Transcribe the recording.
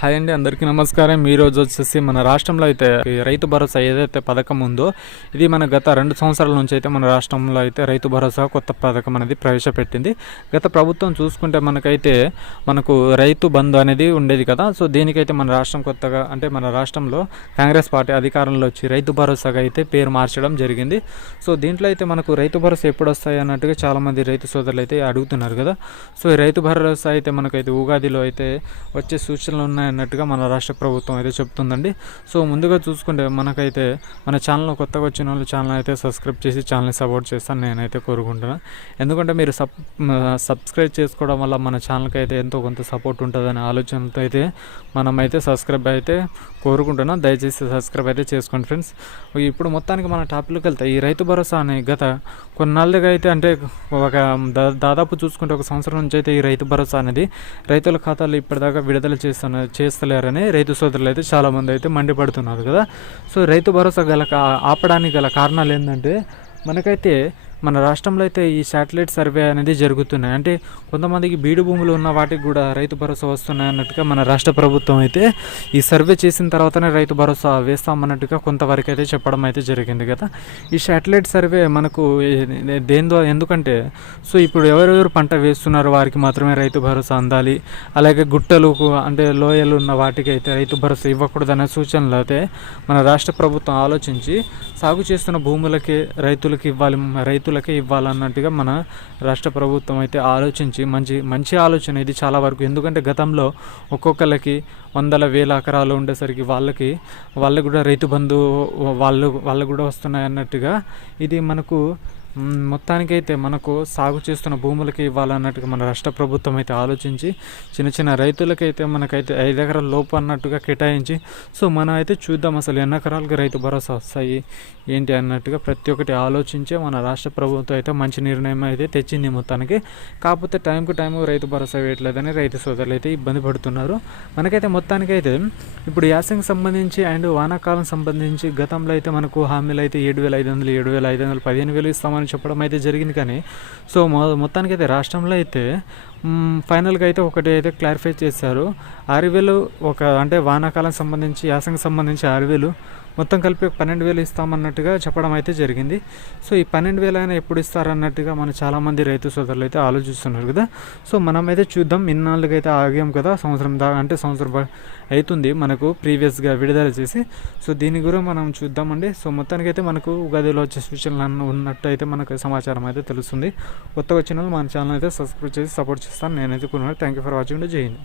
Hi అండి, అందరికీ నమస్కారం. ఈరోజు వచ్చేసి మన రాష్ట్రంలో అయితే ఈ రైతు భరోసా ఏదైతే పథకం ఉందో ఇది మన గత 2 సంవత్సరాల నుంచి అయితే మన రాష్ట్రంలో అయితే రైతు భరోసా కొత్త పథకం అనేది ప్రవేశపెట్టింది. గత ప్రభుత్వం చూసుకుంటే మనకు రైతు బంధు అనేది ఉండేది కదా. సో దీనికైతే మన రాష్ట్రం కొత్తగా అంటే మన రాష్ట్రంలో కాంగ్రెస్ పార్టీ అధికారంలో వచ్చి రైతు భరోసాగా అయితే పేరు మార్చడం జరిగింది. సో దీంట్లో అయితే మనకు రైతు భరోసా ఎప్పుడు వస్తాయి అన్నట్టుగా చాలామంది రైతు సోదరులు అయితే అడుగుతున్నారు కదా. సో ఈ రైతు భరోసా అయితే మనకైతే ఉగాదిలో అయితే వచ్చే సూచనలు ఉన్నాయి అన్నట్టుగా మన రాష్ట్ర ప్రభుత్వం అయితే చెప్తుందండి. సో ముందుగా చూసుకుంటే మనకైతే మన ఛానల్ కొత్తగా వచ్చిన వాళ్ళు ఛానల్ అయితే సబ్స్క్రైబ్ చేసి ఛానల్ని సపోర్ట్ చేస్తాను నేనైతే కోరుకుంటున్నాను. ఎందుకంటే మీరు సబ్స్క్రైబ్ చేసుకోవడం వల్ల మన ఛానల్కి అయితే ఎంతో కొంత సపోర్ట్ ఉంటుందనే ఆలోచనతో అయితే మనమైతే సబ్స్క్రైబ్ అయితే కోరుకుంటున్నాం. దయచేసి సబ్స్క్రైబ్ అయితే చేసుకోండి ఫ్రెండ్స్. ఇప్పుడు మొత్తానికి మన టాపిక్లోకి వెళ్తాయి. ఈ రైతు భరోసా అనే గత కొన్నాళ్ళుగా అయితే అంటే ఒక దాదాపు చూసుకుంటే 1 సంవత్సరం నుంచి అయితే ఈ రైతు భరోసా అనేది రైతుల ఖాతాలు ఇప్పటిదాకా విడుదల చేస్తలేరని రైతు సోదరులు అయితే చాలామంది అయితే మండిపడుతున్నారు కదా. సో రైతు భరోసా ఆపడానికి గల కారణాలు ఏంటంటే మనకైతే మన రాష్ట్రంలో అయితే ఈ శాటిలైట్ సర్వే అనేది జరుగుతున్నాయి. అంటే కొంతమందికి బీడు భూములు ఉన్న వాటికి కూడా రైతు భరోసా వస్తున్నాయి అన్నట్టుగా మన రాష్ట్ర ప్రభుత్వం అయితే ఈ సర్వే చేసిన తర్వాతనే రైతు భరోసా వేస్తామన్నట్టుగా కొంతవరకు అయితే చెప్పడం అయితే జరిగింది కదా. ఈ శాటిలైట్ సర్వే మనకు ఎందుకంటే సో ఇప్పుడు ఎవరెవరు పంట వేస్తున్నారో వారికి మాత్రమే రైతు భరోసా అందాలి, అలాగే గుట్టలు అంటే లోయలు ఉన్న వాటికి అయితే రైతు భరోసా ఇవ్వకూడదనే సూచనలు అయితే మన రాష్ట్ర ప్రభుత్వం ఆలోచించి సాగు చేస్తున్న భూములకే రైతులకే ఇవ్వాలన్నట్టుగా మన రాష్ట్ర ప్రభుత్వం అయితే ఆలోచించి మంచి ఆలోచన ఇది చాలా వరకు. ఎందుకంటే గతంలో ఒక్కొక్కరికి వందల వేల ఎకరాలు ఉండేసరికి వాళ్ళకు కూడా రైతు బంధు వాళ్ళు కూడా వస్తున్నాయి అన్నట్టుగా ఇది మనకు మొత్తానికైతే మనకు సాగు చేస్తున్న భూములకి ఇవ్వాలన్నట్టుగా మన రాష్ట్ర ప్రభుత్వం అయితే ఆలోచించి చిన్న రైతులకైతే మనకైతే 5 ఎకరాల లోపు అన్నట్టుగా కేటాయించి సో మనం అయితే చూద్దాం అసలు ఎన్ని ఎకరాలకి రైతు భరోసా వస్తాయి ఏంటి అన్నట్టుగా ప్రతి ఒక్కటి ఆలోచించే మన రాష్ట్ర ప్రభుత్వం అయితే మంచి నిర్ణయం అయితే తెచ్చింది మొత్తానికి. కాకపోతే టైంకు రైతు భరోసా వేయట్లేదని రైతు సోదరులు అయితే ఇబ్బంది పడుతున్నారు. మనకైతే మొత్తానికైతే ఇప్పుడు యాసంగికి సంబంధించి అండ్ వానాకాలం సంబంధించి గతంలో అయితే మనకు హామీలు అయితే 7,500 7,500 15,000 ఇస్తామని చెప్పడం అయితే జరిగింది. కానీ సో మొత్తానికి అయితే రాష్ట్రంలో అయితే ఫైనల్గా అయితే ఒకటి అయితే క్లారిఫై చేశారు. 6,000 అంటే వానాకాలం సంబంధించి యాసంగికి సంబంధించి 6,000 మొత్తం కలిపి 12,000 ఇస్తామన్నట్టుగా చెప్పడం అయితే జరిగింది. సో ఈ 12,000 అయినా ఎప్పుడు ఇస్తారన్నట్టుగా మన చాలామంది రైతు సోదరులు అయితే ఆలోచిస్తున్నారు కదా. సో మనమైతే చూద్దాం. ఇన్నాళ్ళుగా అయితే ఆగాం కదా, సంవత్సరం అవుతుంది మనకు ప్రీవియస్గా విడుదల చేసి. సో దీని గురించి మనం చూద్దామండి. సో మొత్తానికైతే మనకు ఉగాదిలో వచ్చే సూచనలు ఉన్నట్టు అయితే మనకు సమాచారం అయితే తెలుస్తుంది. కొత్తగా వచ్చిన వాళ్ళు మన ఛానల్ అయితే సబ్స్క్రైబ్ చేసి సపోర్ట్ చేస్తాను నేనైతే. Thank you for watching. జై హింద్.